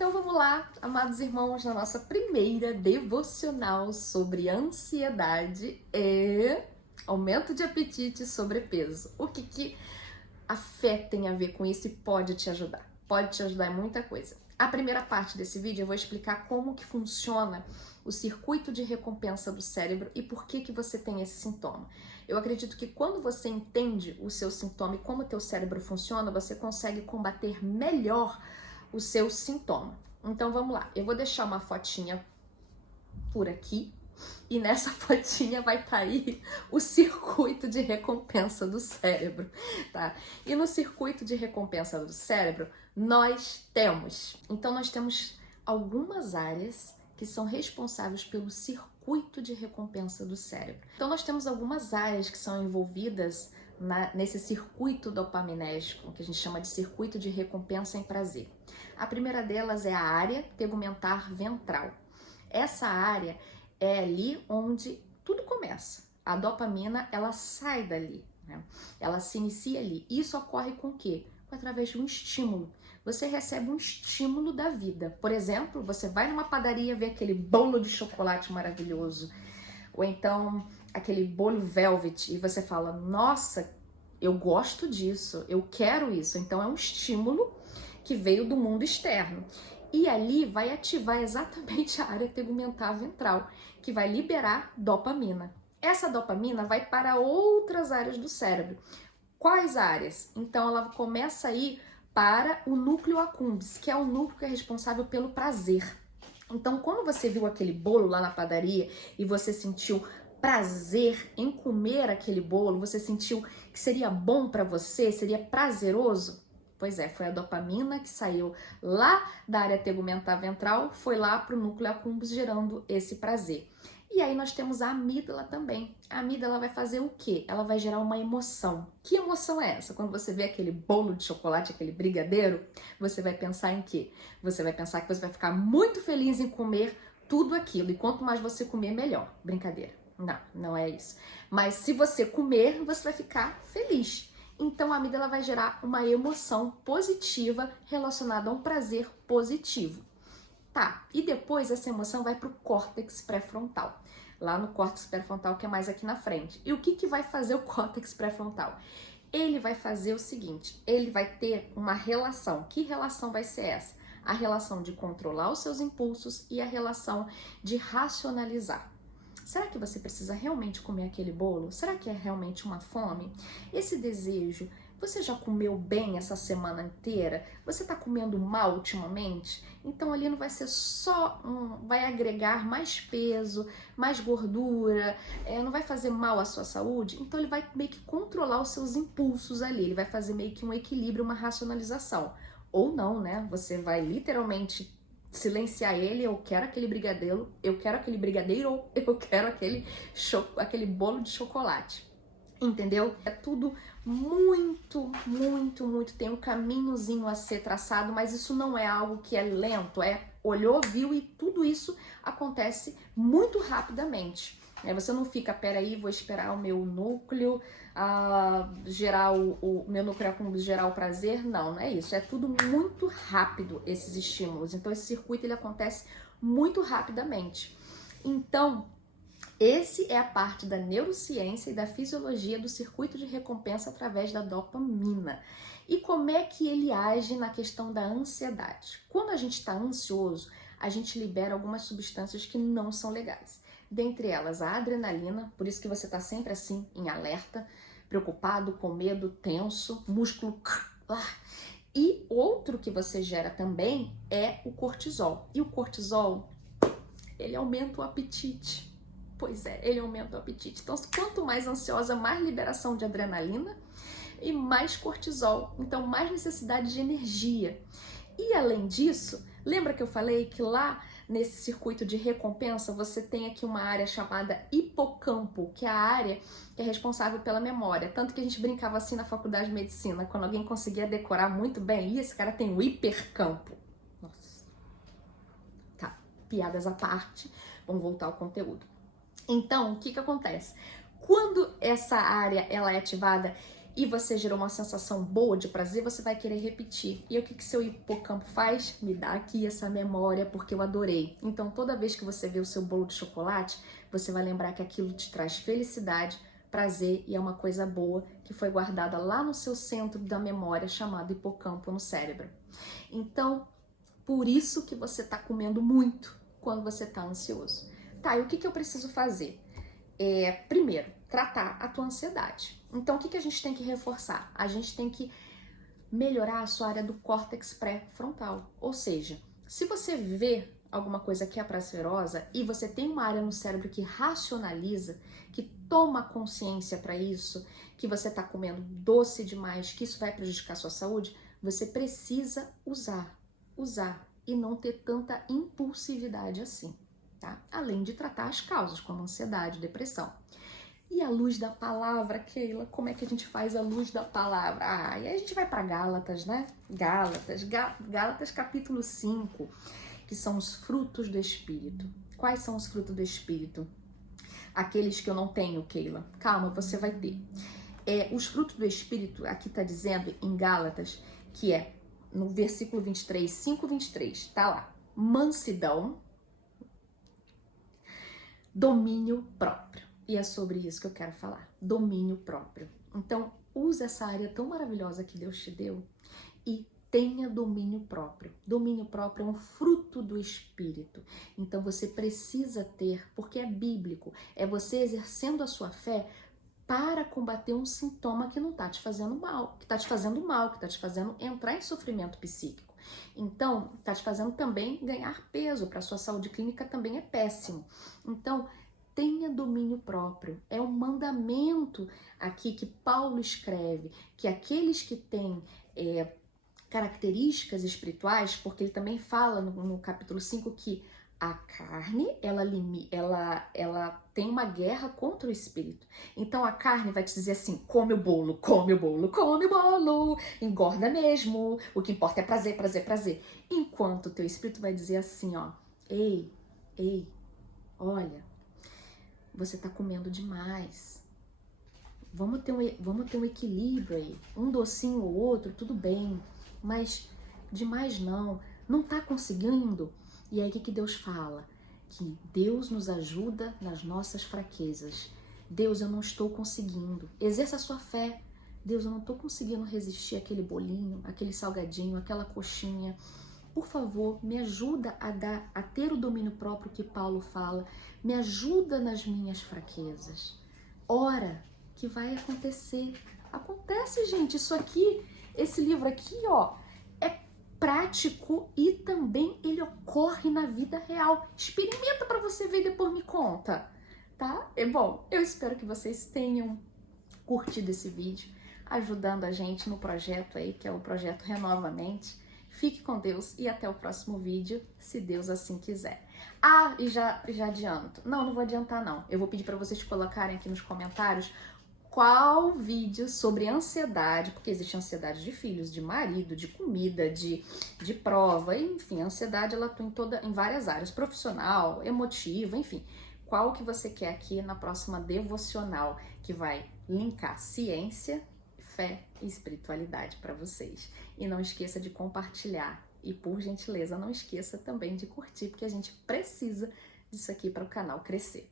Então vamos lá, amados irmãos, na nossa primeira devocional sobre ansiedade e aumento de apetite e sobrepeso. O que a fé tem a ver com isso e pode te ajudar? Pode te ajudar em muita coisa. A primeira parte desse vídeo eu vou explicar como que funciona o circuito de recompensa do cérebro e por que você tem esse sintoma. Eu acredito que quando você entende o seu sintoma e como o teu cérebro funciona, você consegue combater melhor o seu sintoma. Então vamos lá, eu vou deixar uma fotinha por aqui e nessa fotinha vai estar aí o circuito de recompensa do cérebro, tá? E no circuito de recompensa do cérebro nós temos algumas áreas que são responsáveis pelo circuito de recompensa do cérebro. Então nós temos algumas áreas que são envolvidas nesse circuito dopaminérgico, que a gente chama de circuito de recompensa em prazer. A primeira delas é a área tegumentar ventral. Essa área é ali onde tudo começa. A dopamina, ela sai dali, né? Ela se inicia ali. Isso ocorre com o quê? Através de um estímulo. Você recebe um estímulo da vida. Por exemplo, você vai numa padaria ver aquele bolo de chocolate maravilhoso, ou então aquele bolo velvet, e você fala, nossa, eu gosto disso, eu quero isso. Então é um estímulo que veio do mundo externo. E ali vai ativar exatamente a área tegumentar ventral, que vai liberar dopamina. Essa dopamina vai para outras áreas do cérebro. Quais áreas? Então ela começa a ir para o núcleo accumbens, que é o núcleo que é responsável pelo prazer. Então, quando você viu aquele bolo lá na padaria e você sentiu prazer em comer aquele bolo, você sentiu que seria bom para você, seria prazeroso? Pois é, foi a dopamina que saiu lá da área tegumentar ventral, foi lá para o núcleo accumbens gerando esse prazer. E aí nós temos a amígdala também. A amígdala vai fazer o quê? Ela vai gerar uma emoção. Que emoção é essa? Quando você vê aquele bolo de chocolate, aquele brigadeiro, você vai pensar em quê? Você vai pensar que você vai ficar muito feliz em comer tudo aquilo. E quanto mais você comer, melhor. Brincadeira. Não, não é isso. Mas se você comer, você vai ficar feliz. Então a amígdala vai gerar uma emoção positiva relacionada a um prazer positivo. Tá, e depois essa emoção vai para o córtex pré-frontal, lá no córtex pré-frontal que é mais aqui na frente. E o que vai fazer o córtex pré-frontal? Ele vai fazer o seguinte, ele vai ter uma relação. Que relação vai ser essa? A relação de controlar os seus impulsos e a relação de racionalizar. Será que você precisa realmente comer aquele bolo? Será que é realmente uma fome? Esse desejo, você já comeu bem essa semana inteira? Você tá comendo mal ultimamente? Então ali não vai ser só, vai agregar mais peso, mais gordura, não vai fazer mal à sua saúde? Então ele vai meio que controlar os seus impulsos ali, ele vai fazer meio que um equilíbrio, uma racionalização. Ou não, né? Você vai literalmente silenciar ele, eu quero aquele brigadeiro, ou eu quero aquele bolo de chocolate. Entendeu? É tudo muito, tem um caminhozinho a ser traçado, mas isso não é algo que é lento, olhou, viu e tudo isso acontece muito rapidamente. Você não fica, peraí, vou esperar o meu núcleo gerar o meu núcleo accumbens gerar o prazer. Não, não é isso. É tudo muito rápido, esses estímulos. Então, esse circuito ele acontece muito rapidamente. Então, esse é a parte da neurociência e da fisiologia do circuito de recompensa através da dopamina. E como é que ele age na questão da ansiedade? Quando a gente está ansioso, a gente libera algumas substâncias que não são legais. Dentre elas, a adrenalina, por isso que você está sempre assim, em alerta, preocupado, com medo, tenso, músculo. E outro que você gera também é o cortisol. E o cortisol, ele aumenta o apetite. Pois é, ele aumenta o apetite. Então, quanto mais ansiosa, mais liberação de adrenalina e mais cortisol. Então, mais necessidade de energia. E além disso, lembra que eu falei que lá nesse circuito de recompensa você tem aqui uma área chamada hipocampo, que é a área que é responsável pela memória. Tanto que a gente brincava assim na faculdade de medicina, quando alguém conseguia decorar muito bem, esse cara tem o hipercampo. Nossa. Tá, piadas à parte, vamos voltar ao conteúdo. Então, o que acontece? Quando essa área ela é ativada e você gerou uma sensação boa de prazer, você vai querer repetir. E o que seu hipocampo faz? Me dá aqui essa memória porque eu adorei. Então, toda vez que você vê o seu bolo de chocolate, você vai lembrar que aquilo te traz felicidade, prazer e é uma coisa boa que foi guardada lá no seu centro da memória chamado hipocampo no cérebro. Então, por isso que você está comendo muito quando você está ansioso. Tá, e o que eu preciso fazer? Primeiro, tratar a tua ansiedade. Então, o que a gente tem que reforçar? A gente tem que melhorar a sua área do córtex pré-frontal. Ou seja, se você vê alguma coisa que é prazerosa e você tem uma área no cérebro que racionaliza, que toma consciência para isso, que você está comendo doce demais, que isso vai prejudicar a sua saúde, você precisa usar e não ter tanta impulsividade assim, tá? Além de tratar as causas, como ansiedade, depressão. E a luz da palavra, Keila, como é que a gente faz a luz da palavra? E aí a gente vai para Gálatas, né? Gálatas capítulo 5, que são os frutos do Espírito. Quais são os frutos do Espírito? Aqueles que eu não tenho, Keila. Calma, você vai ter. Os frutos do Espírito, aqui está dizendo em Gálatas, que é no versículo 23, 5:23, tá lá. Mansidão, domínio próprio. E é sobre isso que eu quero falar. Domínio próprio. Então, usa essa área tão maravilhosa que Deus te deu e tenha domínio próprio. Domínio próprio é um fruto do Espírito. Então, você precisa ter, porque é bíblico. É você exercendo a sua fé para combater um sintoma que não está te fazendo mal, que está te fazendo mal, que está te fazendo entrar em sofrimento psíquico. Então, está te fazendo também ganhar peso, para a sua saúde clínica também é péssimo. Então, tenha domínio próprio. É um mandamento aqui que Paulo escreve, que aqueles que têm características espirituais, porque ele também fala no capítulo 5 que a carne, ela tem uma guerra contra o espírito. Então a carne vai te dizer assim, come o bolo, come o bolo, come o bolo, engorda mesmo, o que importa é prazer, prazer, prazer. Enquanto o teu espírito vai dizer assim, ó, ei, olha, você tá comendo demais. Vamos ter um equilíbrio aí. Um docinho ou outro, tudo bem, mas demais não tá conseguindo. E aí o que Deus fala? Que Deus nos ajuda nas nossas fraquezas. Deus, eu não estou conseguindo. Exerça a sua fé. Deus, eu não estou conseguindo resistir àquele bolinho, aquele salgadinho, aquela coxinha. Por favor, me ajuda a ter o domínio próprio que Paulo fala. Me ajuda nas minhas fraquezas. Ora, que vai acontecer. Acontece, gente. Isso aqui, esse livro aqui, ó, prático e também ele ocorre na vida real. Experimenta para você ver e depois me conta, tá? Bom, eu espero que vocês tenham curtido esse vídeo, ajudando a gente no projeto aí, que é o projeto Renovamente. Fique com Deus e até o próximo vídeo, se Deus assim quiser. E já adianto. Não vou adiantar não. Eu vou pedir para vocês colocarem aqui nos comentários qual vídeo sobre ansiedade, porque existe ansiedade de filhos, de marido, de comida, de prova, enfim, a ansiedade ela atua em várias áreas, profissional, emotiva, enfim. Qual que você quer aqui na próxima devocional que vai linkar ciência, fé e espiritualidade para vocês. E não esqueça de compartilhar e, por gentileza, não esqueça também de curtir, porque a gente precisa disso aqui para o canal crescer.